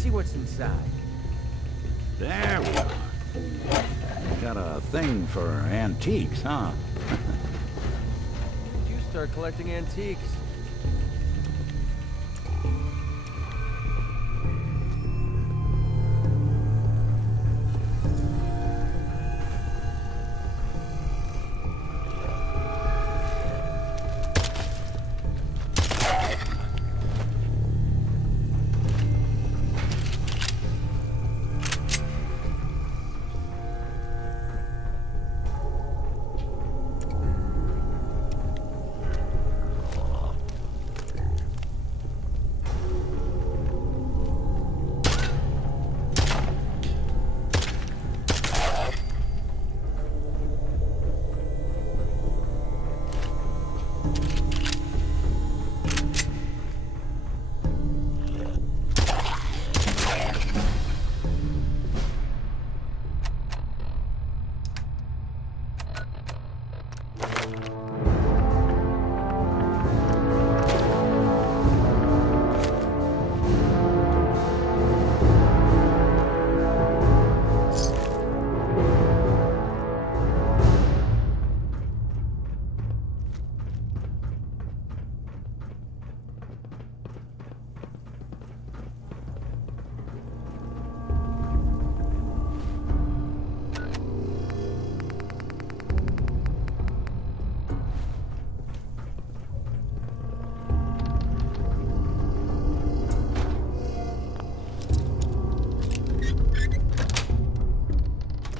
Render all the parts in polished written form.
see what's inside. There we are. Got a thing for antiques, huh? You start collecting antiques.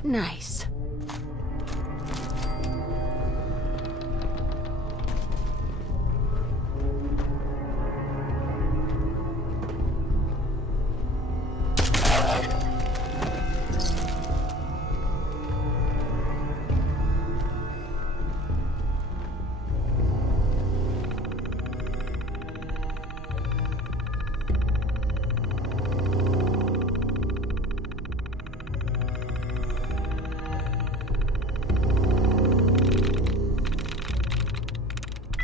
Nice.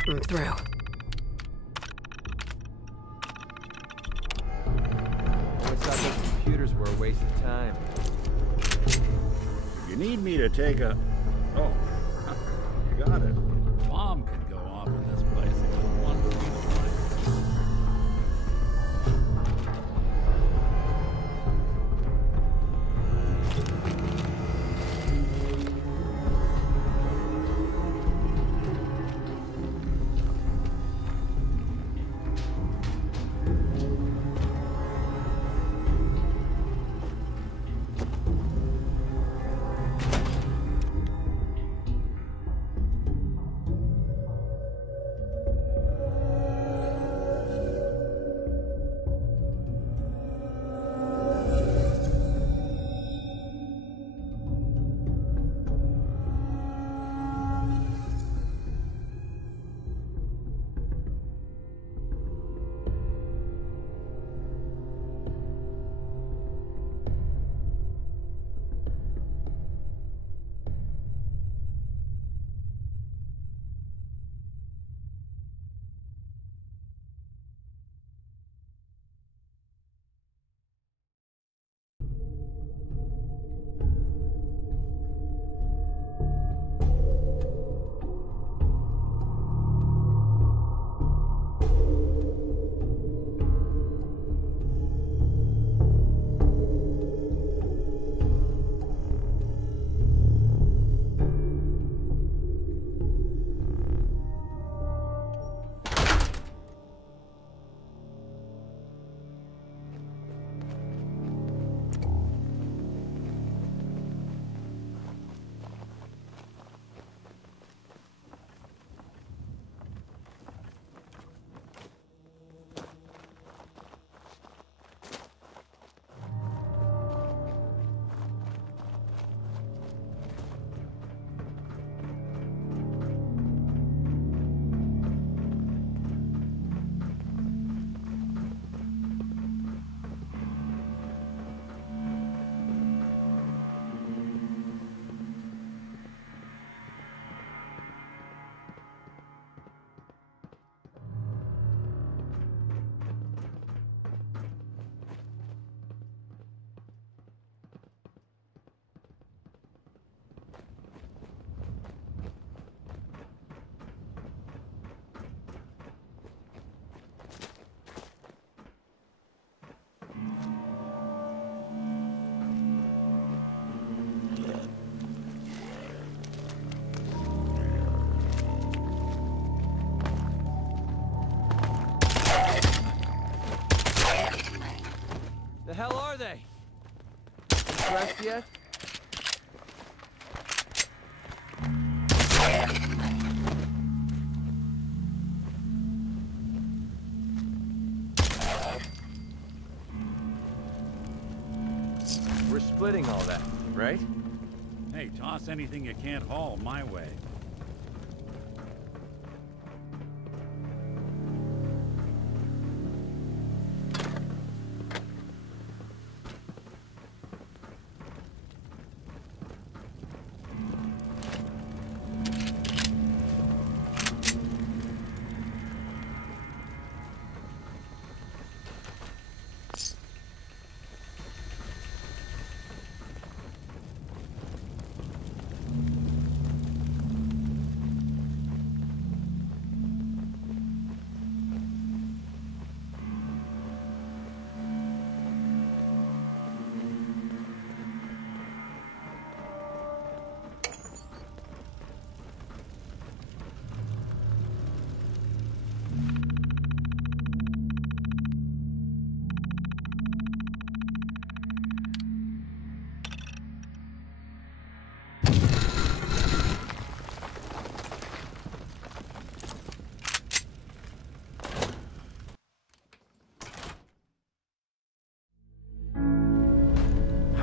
I'm through. Always thought those computers were a waste of time. If you need me to take a... Oh, you got it. Bomb could go off in this place. It was one to be the place. hell are they? Impressed yet? We're splitting all that, right? Hey, toss anything you can't haul my way.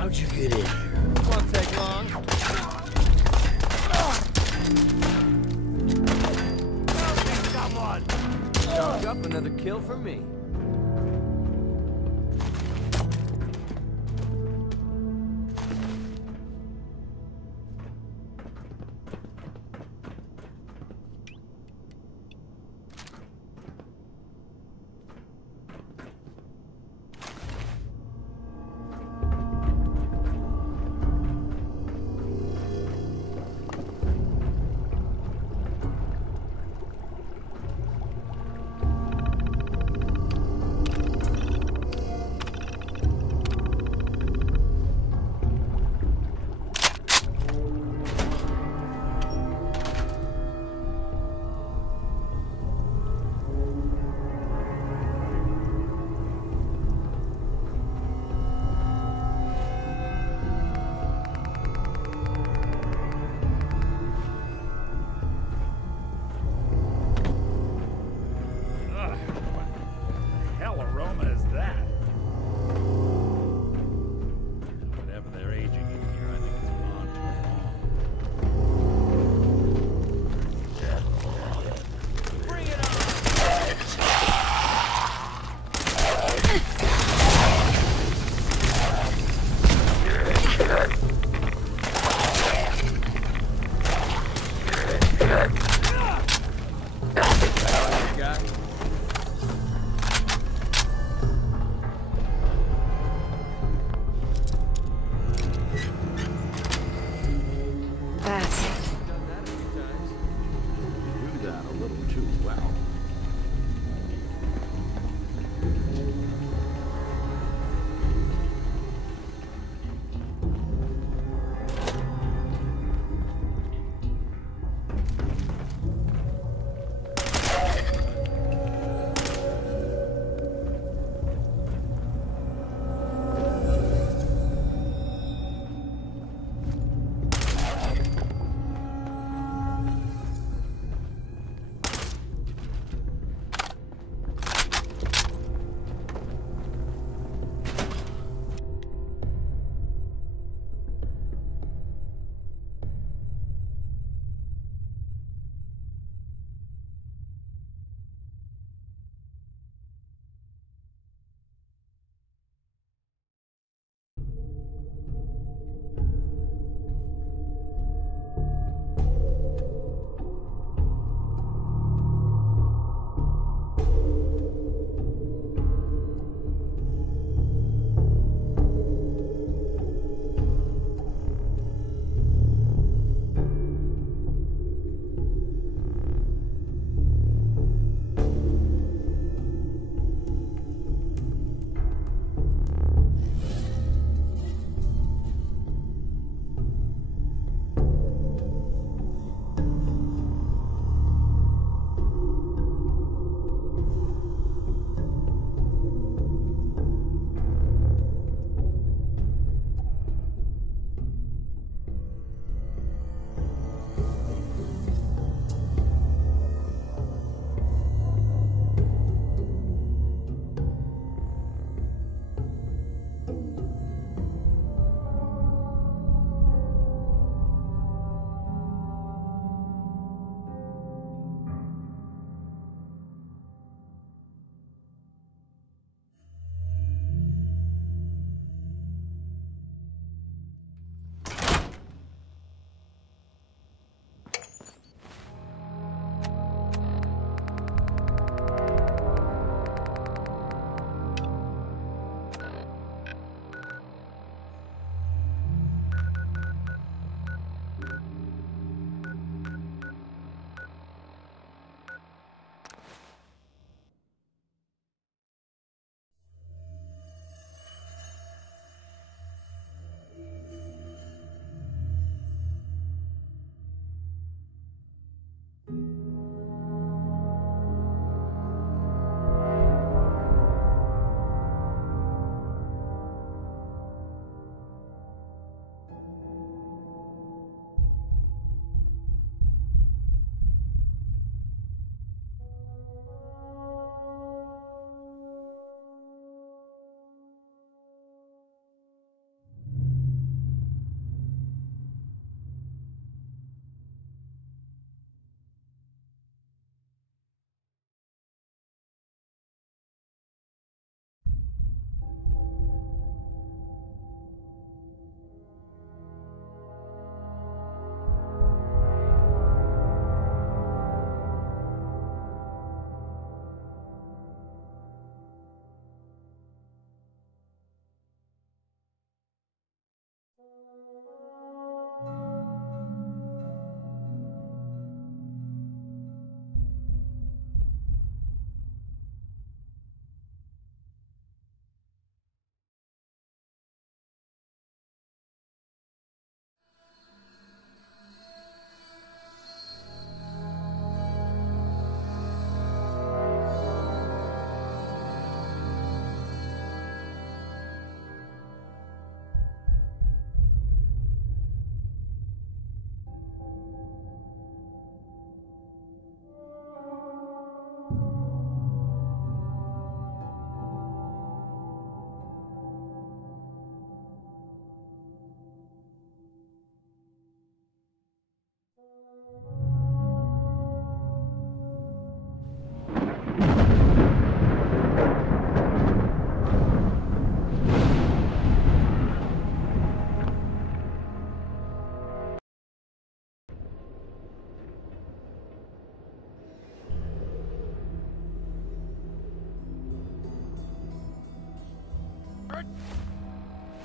How'd you get in here? Won't take long. Someone! Chalk up another kill for me.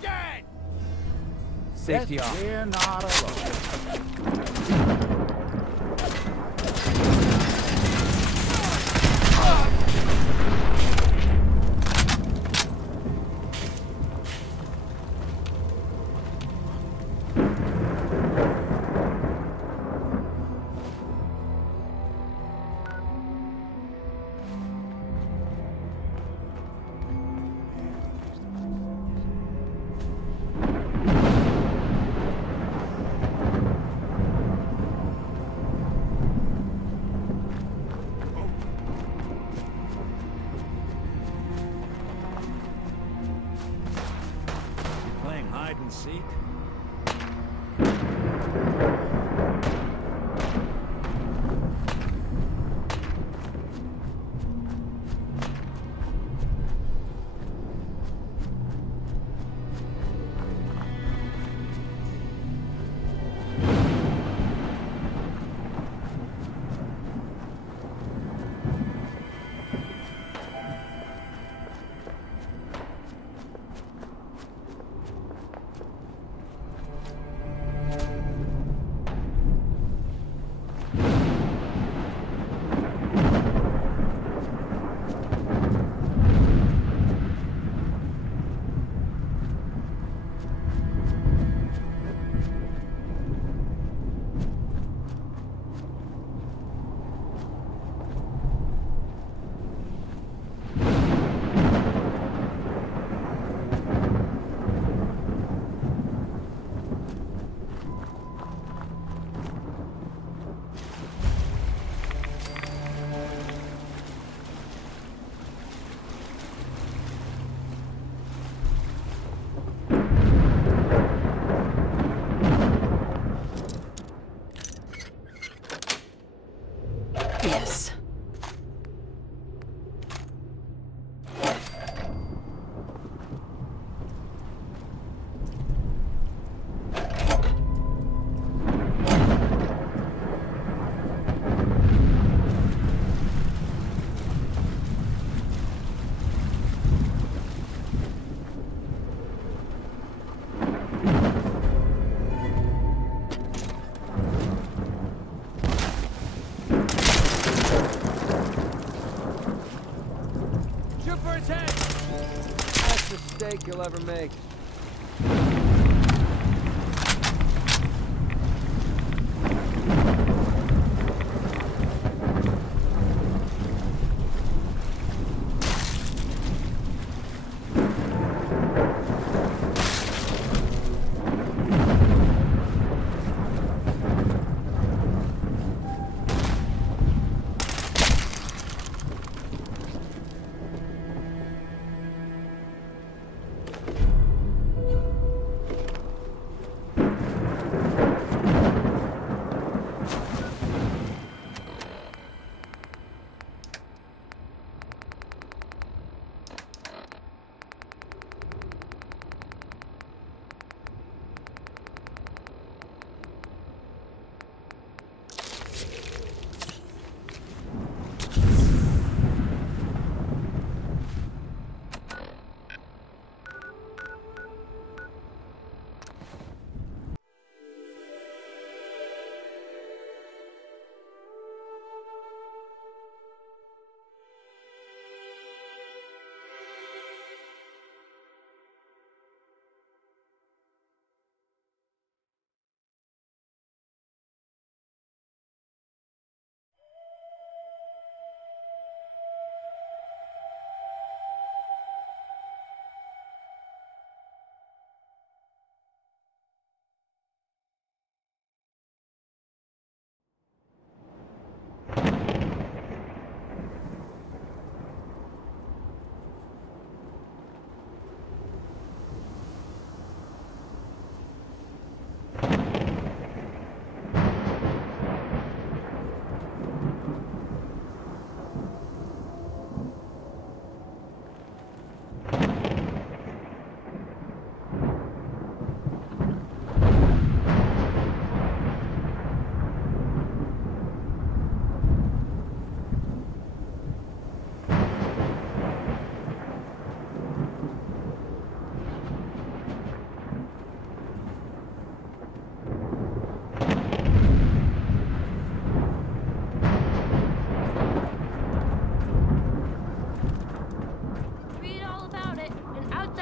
Dead! Safety Yes, off. we're not alone. Playing hide and seek? Yes. Shoot for his head! Best mistake you'll ever make.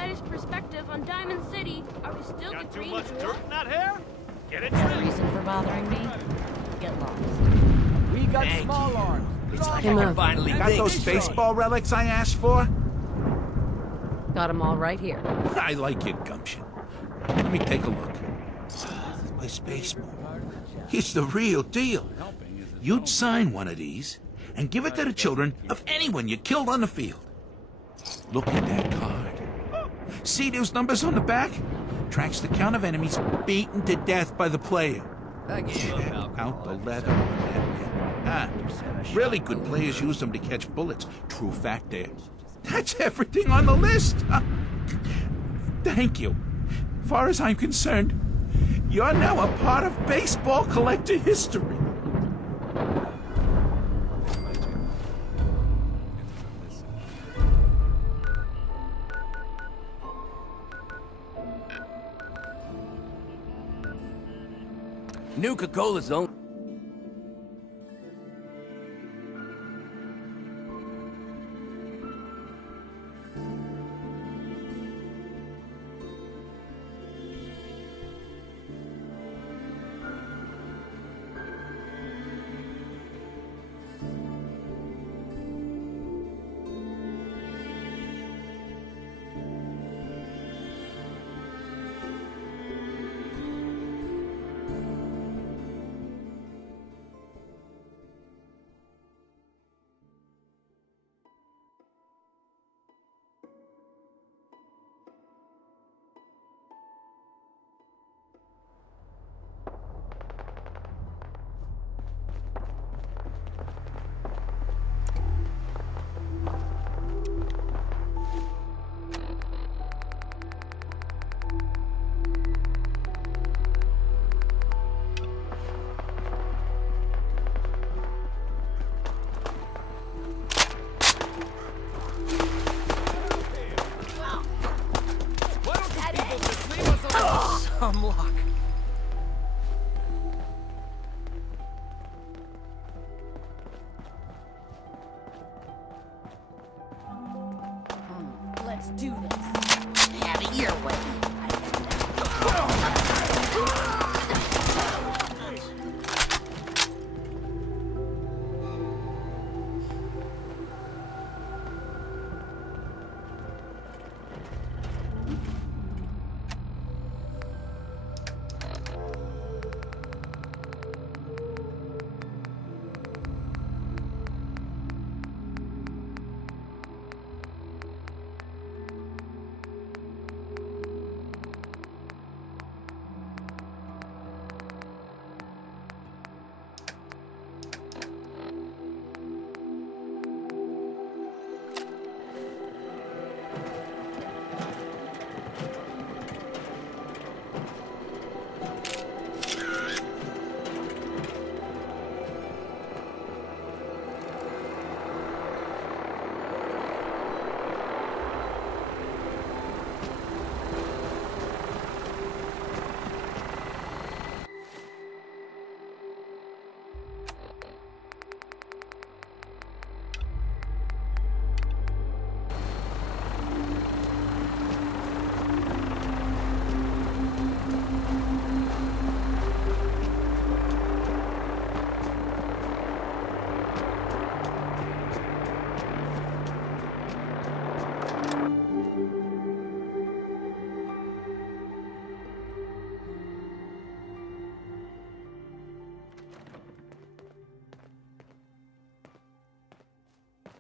outsider's perspective on Diamond City, are we still Got the too green much jewel? dirt in that hair? Get it No trimmed. reason for bothering me? Get lost. We got Thank small you. arms. It's like I Come can on. finally Got think. those baseball relics I asked for? Got 'em all right here. I like your gumption. Let me take a look. This baseball. It's the real deal. You'd sign one of these and give it to the children of anyone you killed on the field. Look at that card. See those numbers on the back? Tracks the count of enemies beaten to death by the player. Check out the leather on that. Really good players use them to catch bullets. True fact there. That's everything on the list. Thank you. Far as I'm concerned, you're now a part of baseball collector history. Nuka-Cola's own. Some luck. Let's do this. Have it your way.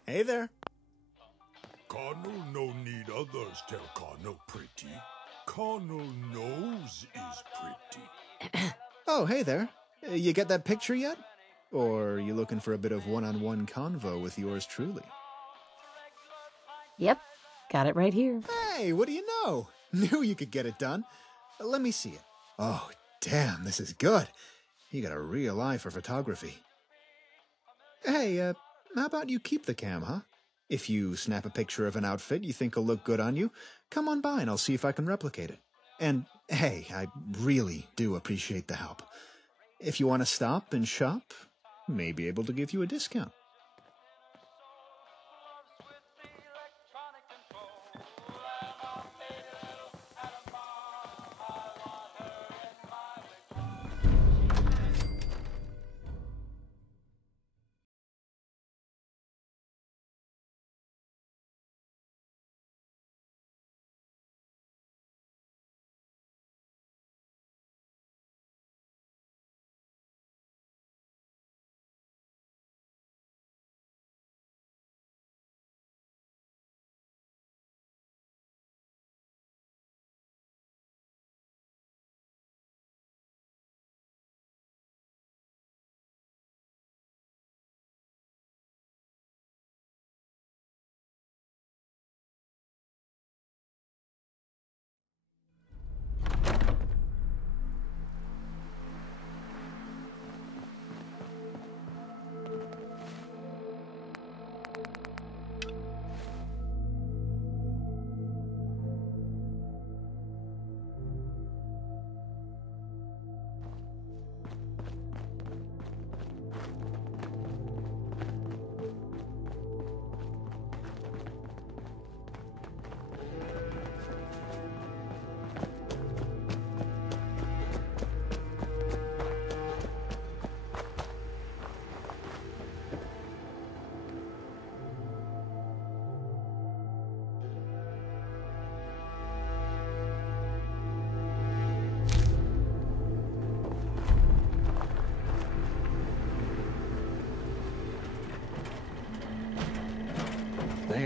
Hey there. Connell no need others tell Connell pretty. Connell knows is pretty. Oh, hey there. You get that picture yet? Or are you looking for a bit of one-on-one convo with yours truly? Yep. Got it right here. Hey, what do you know? Knew you could get it done. Let me see it. Oh, damn, this is good. You got a real eye for photography. Hey, how about you keep the cam, huh? If you snap a picture of an outfit you think will look good on you, come on by and I'll see if I can replicate it. And, hey, I really do appreciate the help. If you want to stop and shop, may be able to give you a discount.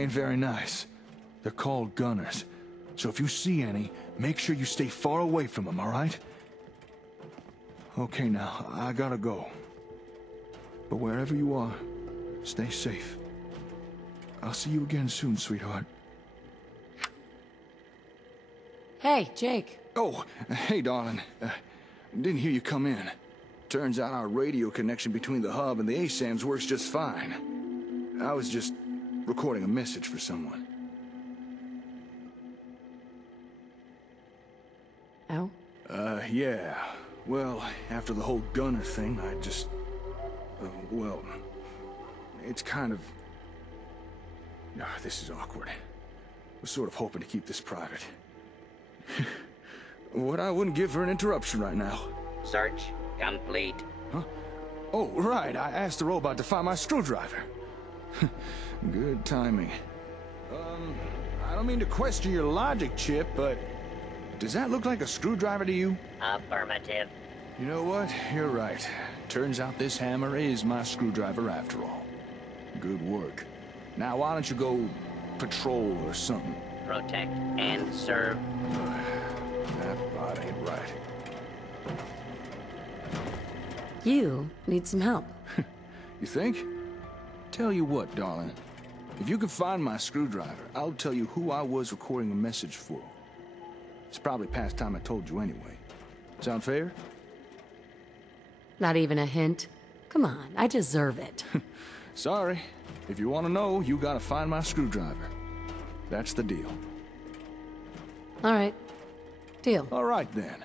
ain't very nice. They're called gunners. So if you see any, make sure you stay far away from them, all right? Okay, now, I gotta go. But wherever you are, stay safe. I'll see you again soon, sweetheart. Hey, Jake. Oh, hey, darling. Didn't hear you come in. Turns out our radio connection between the hub and the ASAMs works just fine. I was just recording a message for someone. Oh? Yeah. Well, after the whole gunner thing, I just... well... It's kind of... this is awkward. Was sort of hoping to keep this private. What I wouldn't give for an interruption right now. Search complete. Huh? Oh, right. I asked the robot to find my screwdriver. Good timing. I don't mean to question your logic, Chip, but... does that look like a screwdriver to you? Affirmative. You know what? You're right. Turns out this hammer is my screwdriver after all. Good work. Now, why don't you go patrol or something? Protect and serve. That ain't right. You need some help. You think? Tell you what, darling. If you can find my screwdriver, I'll tell you who I was recording a message for. It's probably past time I told you anyway. Sound fair? Not even a hint? Come on, I deserve it. Sorry. If you want to know, you gotta find my screwdriver. That's the deal. All right. Deal. All right, then.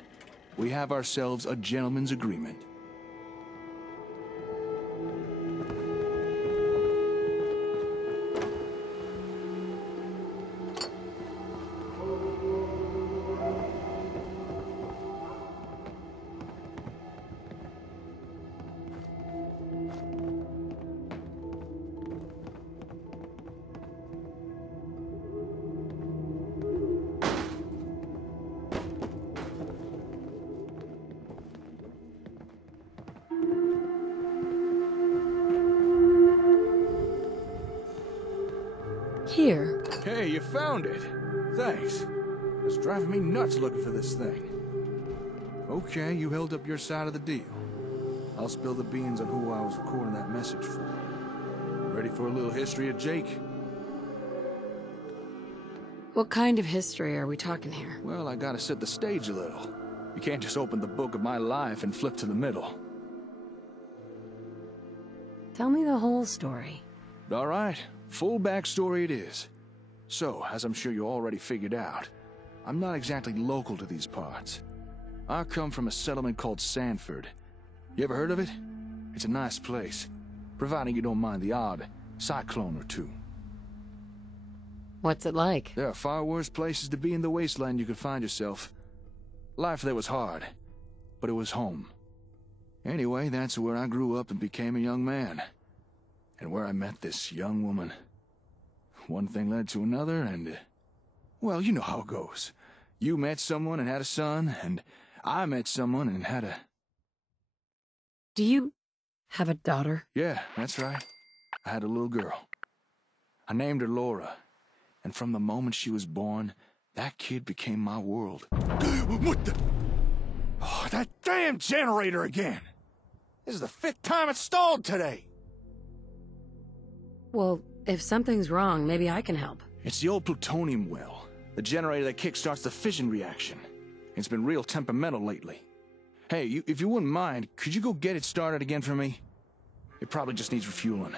We have ourselves a gentleman's agreement. Here. Hey, you found it. Thanks. It's driving me nuts looking for this thing. Okay, you held up your side of the deal. I'll spill the beans on who I was recording that message for. Ready for a little history of Jake? What kind of history are we talking here? Well, I gotta set the stage a little. You can't just open the book of my life and flip to the middle. Tell me the whole story. All right, full backstory it is. So, as I'm sure you already figured out, I'm not exactly local to these parts. I come from a settlement called Sanford. You ever heard of it? It's a nice place, providing you don't mind the odd cyclone or two. What's it like? There are far worse places to be in the wasteland you could find yourself. Life there was hard, but it was home. Anyway, that's where I grew up and became a young man. And where I met this young woman. One thing led to another, and... well, you know how it goes. You met someone and had a son, and I met someone and had a... Do you have a daughter? Yeah, that's right. I had a little girl. I named her Nora. And from the moment she was born, that kid became my world. What the... oh, that damn generator again! This is the 5th time it's stalled today! Well, if something's wrong, maybe I can help. It's the old plutonium well. The generator that kickstarts the fission reaction. It's been real temperamental lately. Hey, if you wouldn't mind, could you go get it started again for me? It probably just needs refueling.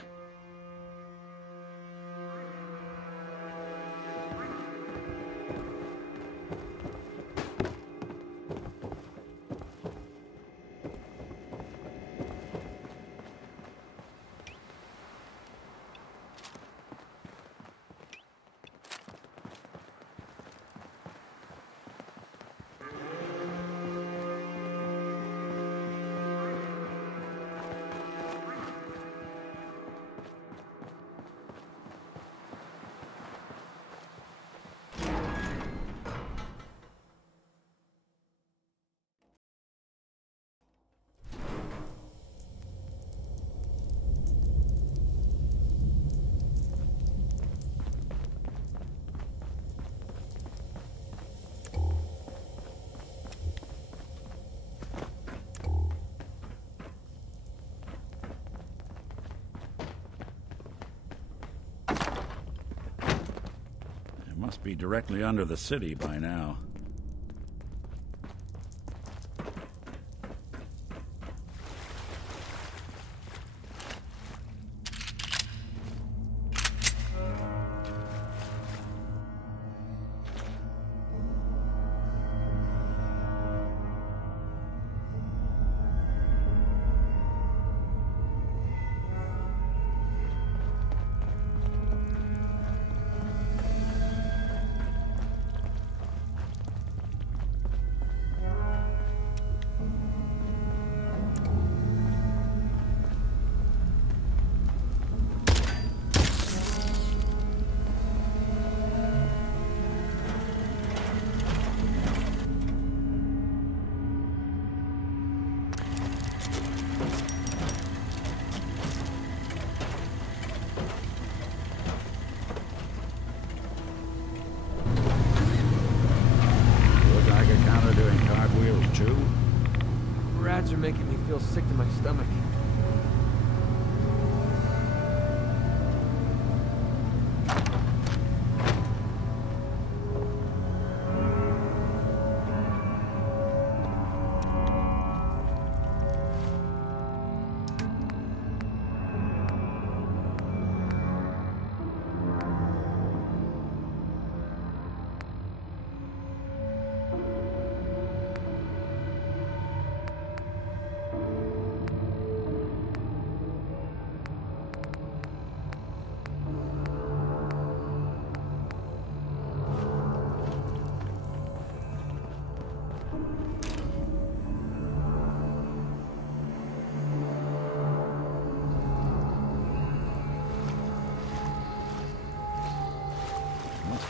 Must be directly under the city by now. Rats are making me feel sick to my stomach.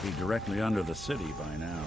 Be directly under the city by now.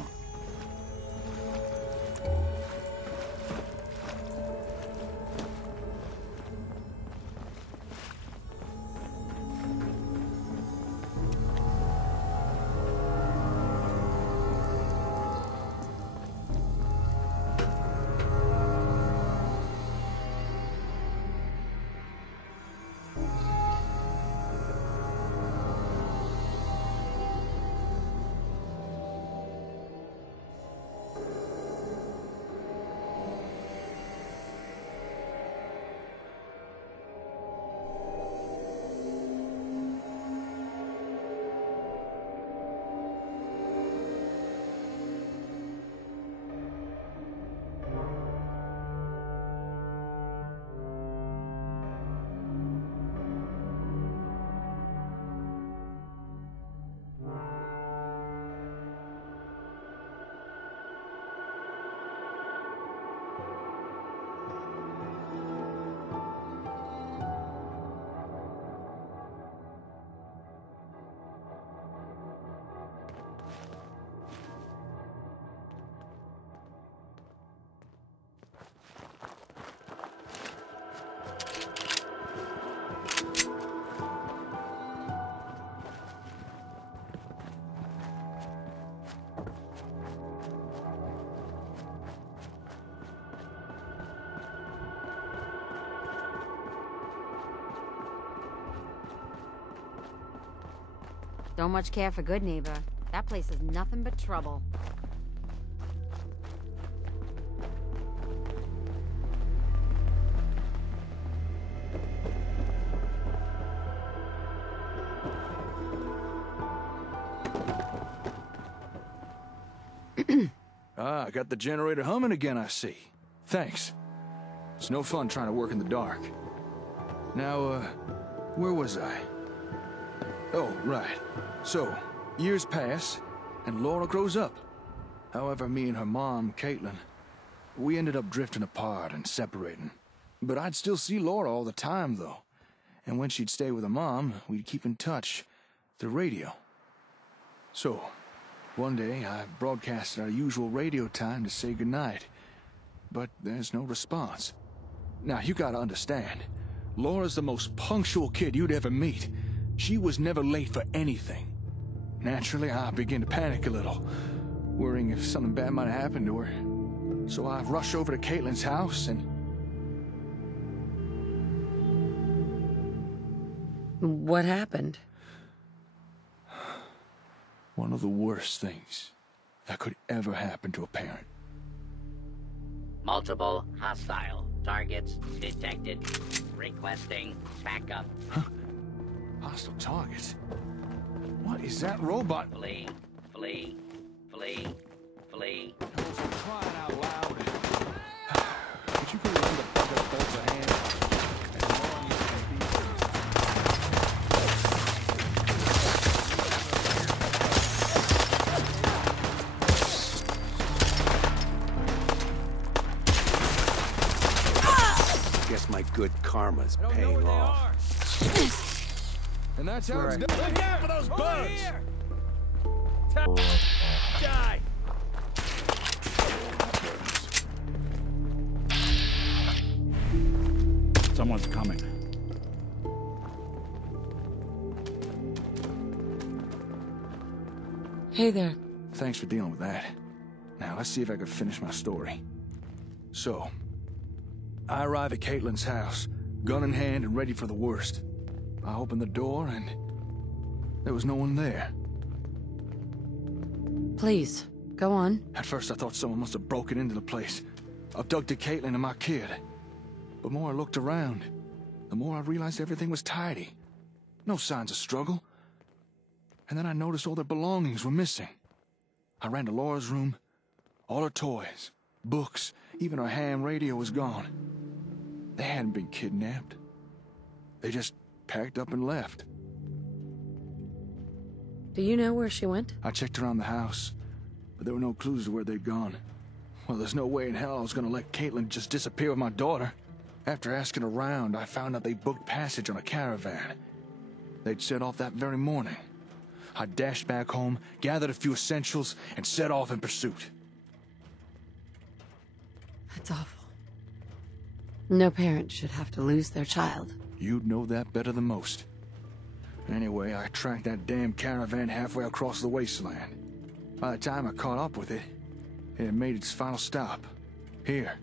Don't much care for good neighbor. That place is nothing but trouble. I got the generator humming again, I see. Thanks. It's no fun trying to work in the dark. Now, where was I? Oh, right. So, years pass, and Laura grows up. However, me and her mom, Caitlin, we ended up drifting apart and separating. But I'd still see Laura all the time, though. And when she'd stay with her mom, we'd keep in touch through radio. So, one day, I broadcasted our usual radio time to say goodnight. But there's no response. Now, you gotta understand, Laura's the most punctual kid you'd ever meet. She was never late for anything. Naturally, I began to panic a little, worrying if something bad might have happened to her. So I rushed over to Caitlin's house and... What happened? One of the worst things that could ever happen to a parent. Multiple hostile targets detected. Requesting backup. Huh? Hostile targets? What is that robot? Flee, flee, flee, flee. Oh, for crying out loud. Could you go around the bucket of bolts of hand? As long as it can be. Guess my good karma's paying off. And that's how it's done. Look out for those bugs! Die! Someone's coming. Hey there. Thanks for dealing with that. Now, let's see if I can finish my story. So, I arrive at Caitlin's house, gun in hand and ready for the worst. I opened the door and there was no one there. Please, go on. At first I thought someone must have broken into the place, abducted Caitlin and my kid. But the more I looked around, the more I realized everything was tidy. No signs of struggle. And then I noticed all their belongings were missing. I ran to Laura's room. All her toys, books, even her ham radio was gone. They hadn't been kidnapped. They just packed up and left. Do you know where she went? I checked around the house, but there were no clues to where they'd gone. Well, there's no way in hell I was gonna let Caitlin just disappear with my daughter. After asking around, I found out they booked passage on a caravan. They'd set off that very morning. I dashed back home, gathered a few essentials, and set off in pursuit. That's awful. No parent should have to lose their child. You'd know that better than most. Anyway, I tracked that damn caravan halfway across the wasteland. By the time I caught up with it, it had made its final stop. Here,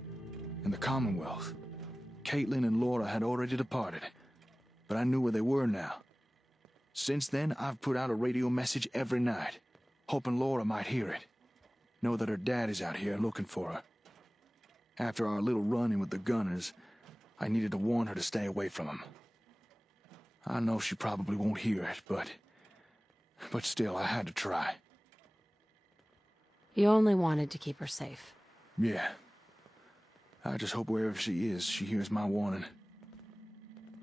in the Commonwealth. Caitlin and Laura had already departed, but I knew where they were now. Since then, I've put out a radio message every night, hoping Laura might hear it. Know that her dad is out here looking for her. After our little run-in with the gunners, I needed to warn her to stay away from them. I know she probably won't hear it, but still, I had to try. You only wanted to keep her safe. Yeah. I just hope wherever she is, she hears my warning.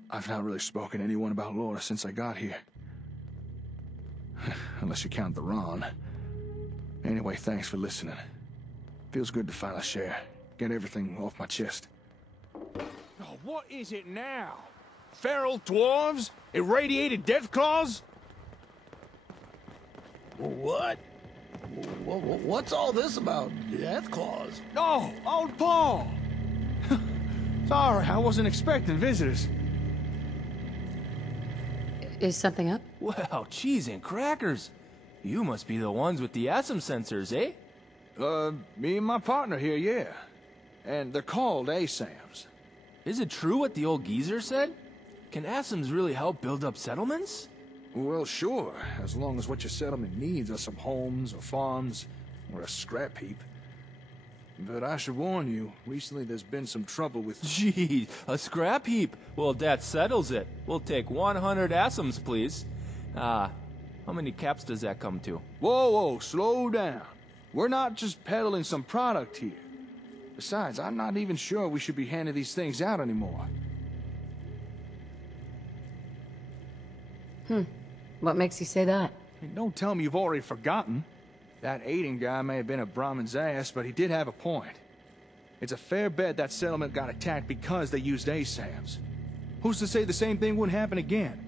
I've not really spoken to anyone about Laura since I got here. Unless you count the Ron. Anyway, thanks for listening. Feels good to finally share. Get everything off my chest. Oh, what is it now? Feral dwarves? Irradiated death claws? What? What's all this about death claws? Oh, old Paul! Sorry, I wasn't expecting visitors. Is something up? Well, cheese and crackers. You must be the ones with the ASM sensors, eh? Me and my partner here, yeah. And they're called ASAMs. Is it true what the old geezer said? Can ASMs really help build up settlements? Well, sure, as long as what your settlement needs are some homes or farms or a scrap heap. But I should warn you, recently there's been some trouble with... Gee, a scrap heap? Well, that settles it. We'll take 100 ASMs, please. How many caps does that come to? Whoa, slow down. We're not just peddling some product here. Besides, I'm not even sure we should be handing these things out anymore. What makes you say that? Hey, don't tell me you've already forgotten. That Aiden guy may have been a Brahmin's ass, but he did have a point. It's a fair bet that settlement got attacked because they used ASAMs. Who's to say the same thing wouldn't happen again?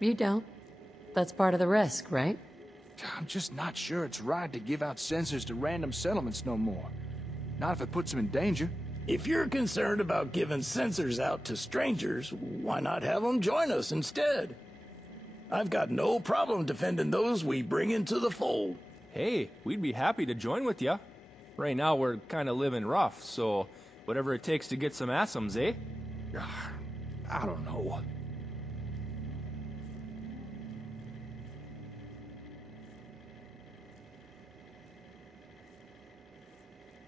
You don't. That's part of the risk, right? I'm just not sure it's right to give out sensors to random settlements no more. Not if it puts them in danger. If you're concerned about giving sensors out to strangers, why not have them join us instead? I've got no problem defending those we bring into the fold. Hey, we'd be happy to join with ya. Right now we're kind of living rough, so whatever it takes to get some asums, eh? I don't know.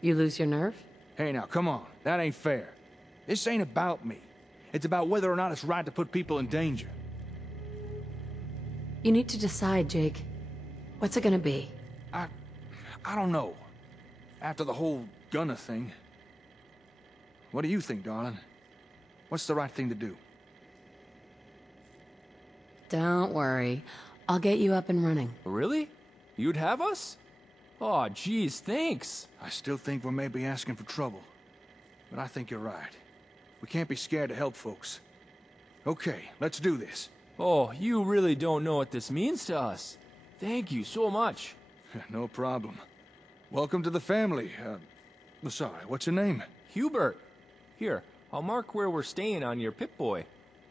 You lose your nerve? Hey now, come on. That ain't fair. This ain't about me. It's about whether or not it's right to put people in danger. You need to decide, Jake. What's it gonna be? I don't know. After the whole Gunner thing. What do you think, darling? What's the right thing to do? Don't worry. I'll get you up and running. Really? You'd have us? Aw, geez, thanks. I still think we may be asking for trouble. But I think you're right. We can't be scared to help folks. Okay, let's do this. Oh, you really don't know what this means to us. Thank you so much. No problem. Welcome to the family. Sorry, what's your name? Hubert. Here, I'll mark where we're staying on your Pip-Boy.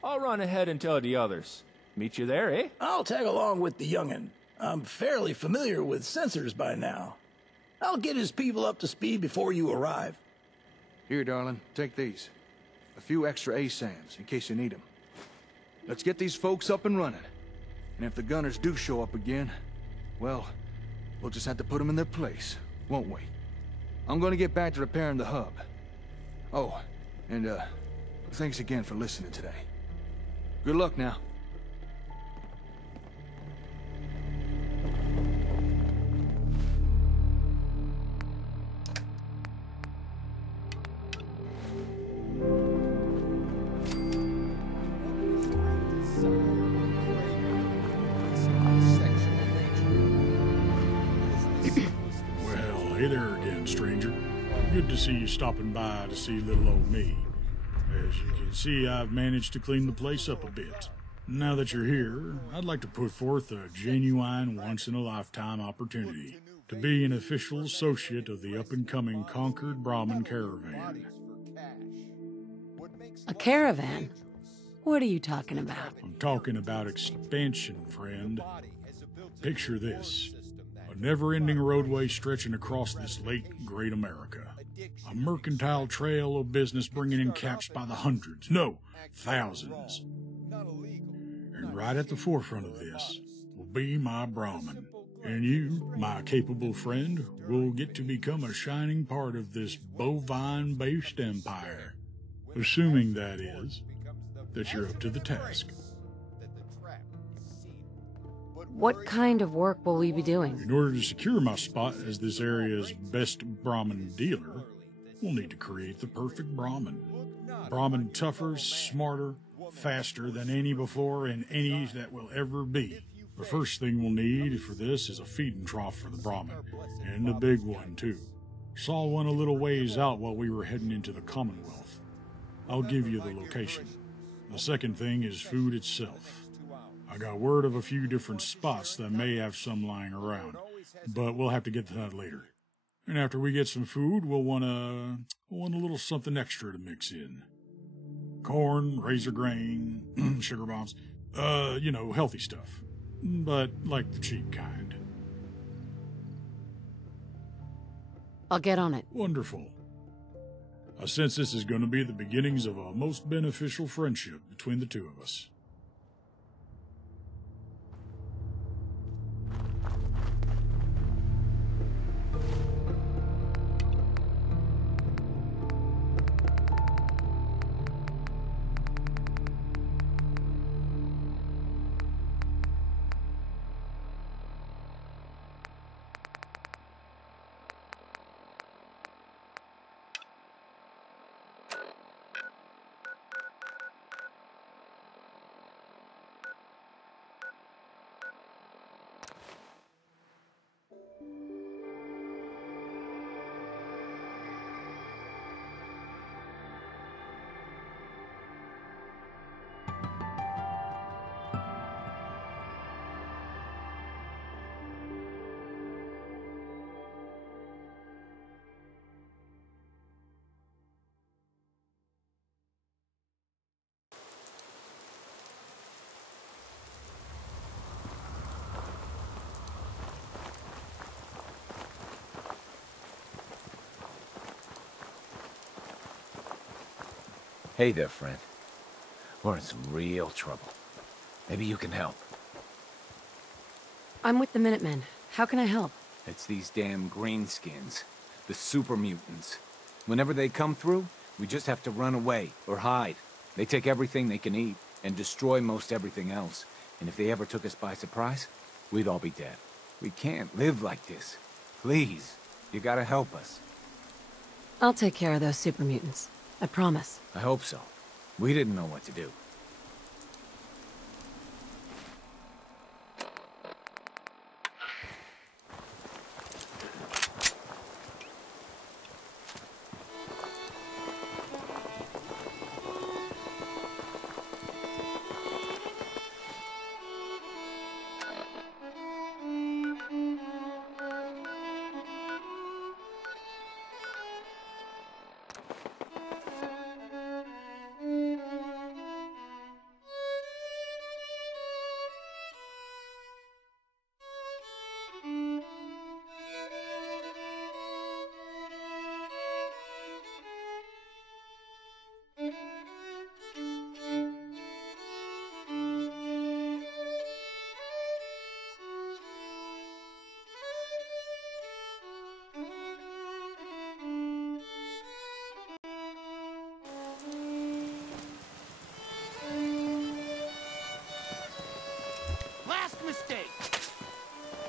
I'll run ahead and tell the others. Meet you there, eh? I'll tag along with the young'un. I'm fairly familiar with sensors by now. I'll get his people up to speed before you arrive. Here, darling, take these. A few extra ASAMs, in case you need them. Let's get these folks up and running. And if the Gunners do show up again, well, we'll just have to put them in their place, won't we? I'm gonna get back to repairing the hub. Oh, and thanks again for listening today. Good luck now. Hey there again, stranger. Good to see you stopping by to see little old me. As you can see, I've managed to clean the place up a bit. Now that you're here, I'd like to put forth a genuine once-in-a-lifetime opportunity to be an official associate of the up-and-coming Conquered Brahmin Caravan. A caravan? What are you talking about? I'm talking about expansion, friend. Picture this. A never-ending roadway stretching across this late, great America. A mercantile trail of business bringing in caps by the hundreds, no, thousands. And right at the forefront of this will be my Brahmin. And you, my capable friend, will get to become a shining part of this bovine-based empire. Assuming, that is, that you're up to the task. What kind of work will we be doing? In order to secure my spot as this area's best Brahmin dealer, we'll need to create the perfect Brahmin. Brahmin tougher, smarter, faster than any before and any that will ever be. The first thing we'll need for this is a feeding trough for the Brahmin, and a big one too. Saw one a little ways out while we were heading into the Commonwealth. I'll give you the location. The second thing is food itself. I got word of a few different spots that may have some lying around, but we'll have to get to that later. And after we get some food, we'll want a little something extra to mix in. Corn, razor grain, sugar bombs, healthy stuff. But like the cheap kind. I'll get on it. Wonderful. I sense this is going to be the beginnings of a most beneficial friendship between the two of us. Hey there, friend. We're in some real trouble. Maybe you can help. I'm with the Minutemen. How can I help? It's these damn greenskins. The super mutants. Whenever they come through, we just have to run away or hide. They take everything they can eat and destroy most everything else. And if they ever took us by surprise, we'd all be dead. We can't live like this. Please, you gotta help us. I'll take care of those super mutants. I promise. I hope so. We didn't know what to do.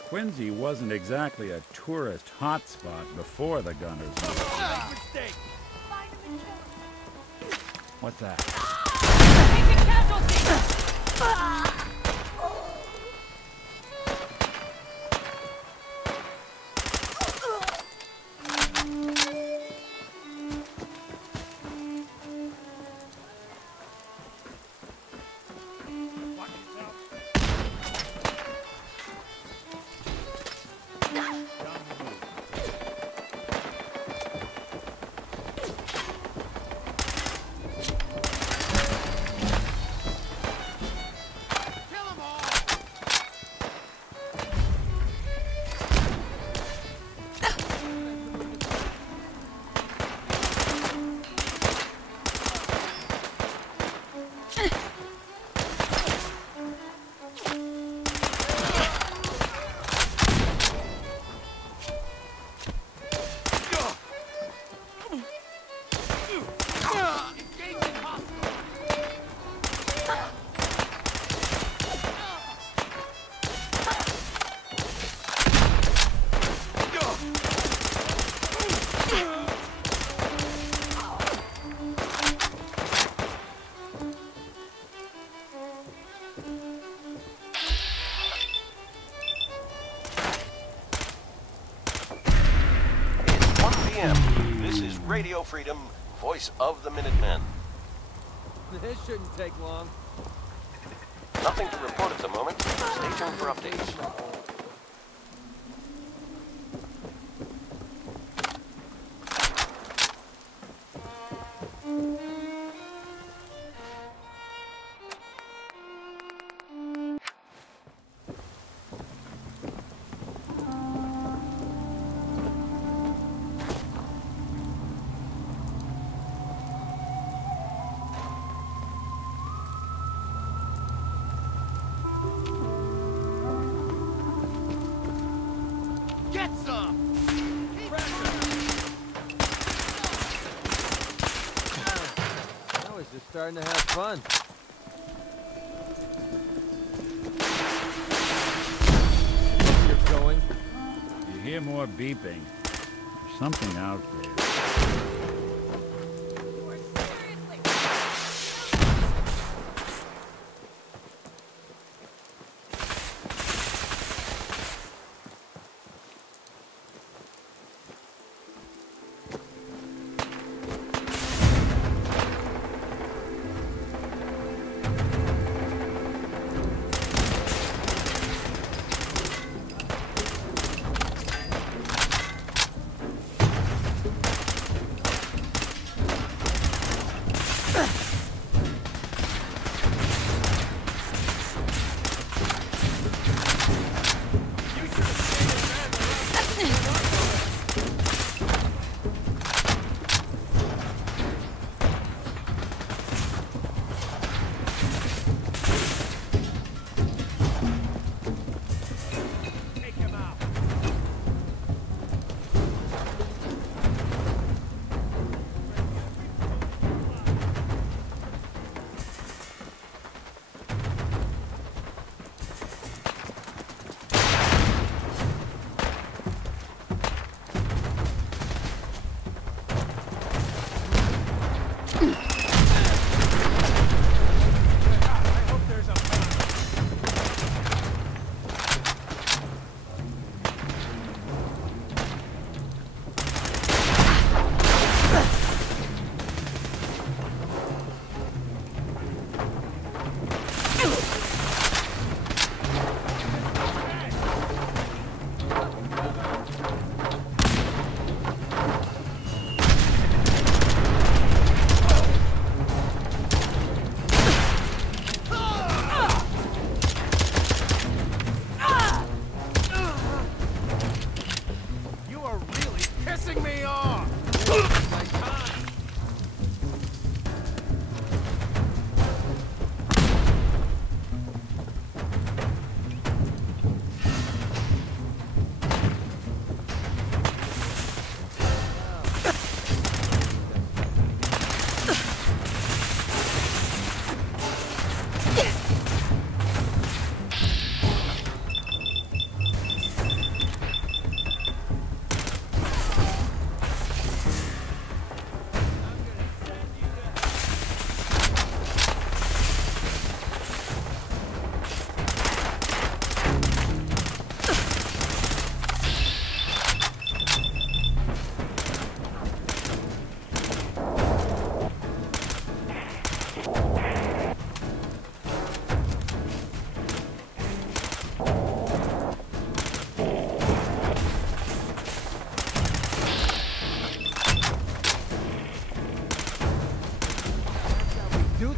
Quincy wasn't exactly a tourist hotspot before the Gunners. What's that? This is Radio Freedom, voice of the Minutemen. This shouldn't take long. Nothing to report at the moment. Stay tuned for updates. Get some! Now he's just starting to have fun. You're going. You hear more beeping. There's something out there.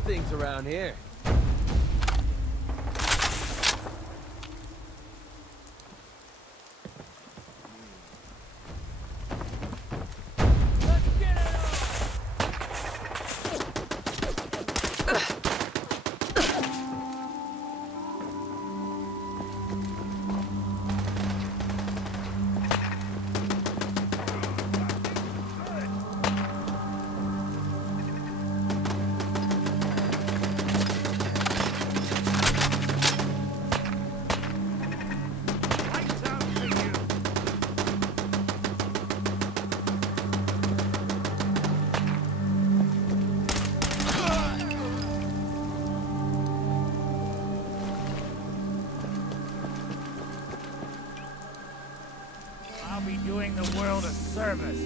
things around here. I'll be doing the world a service.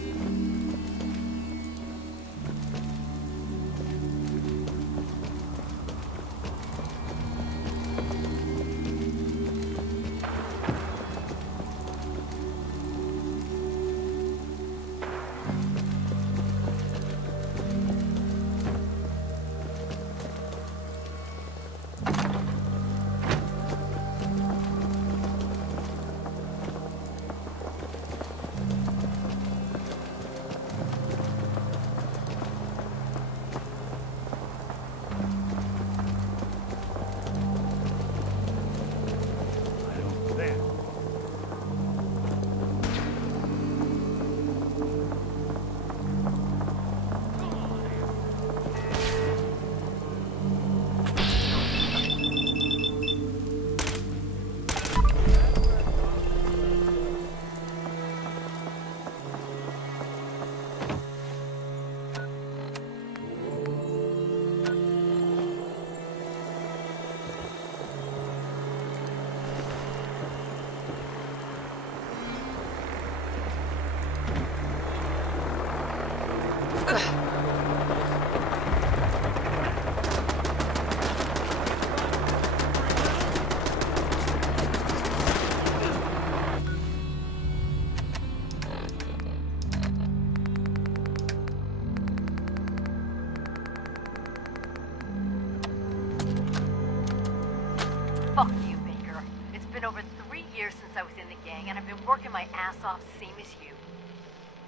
Fuck you, Baker. It's been over 3 years since I was in the gang, and I've been working my ass off, same as you.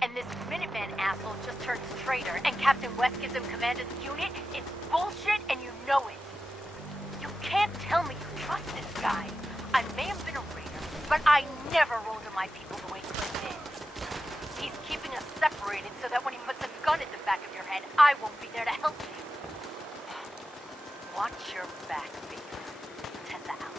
And this Minuteman asshole just turns traitor, and Captain West gives him command of the unit? It's bullshit, and you know it. You can't tell me you trust this guy. I may have been a raider, but I never rolled in my people the way Cliff did. He's keeping us separated so that when he puts a gun at the back of your head, I won't be there to help you. Watch your back, Baker. Tessa out.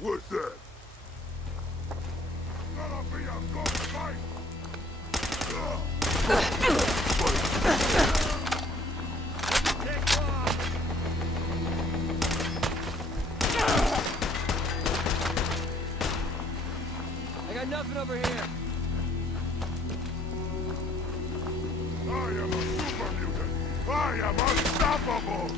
What's that? I got nothing over here. I am a super mutant. I am unstoppable.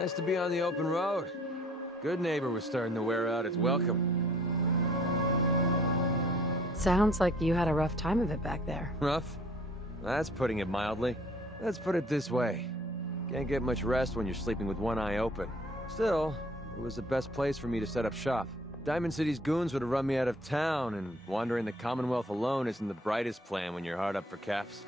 Nice to be on the open road. Good neighbor was starting to wear out its welcome. Sounds like you had a rough time of it back there. Rough? That's putting it mildly. Let's put it this way. Can't get much rest when you're sleeping with one eye open. Still, it was the best place for me to set up shop. Diamond City's goons would have run me out of town, and wandering the Commonwealth alone isn't the brightest plan when you're hard up for caps.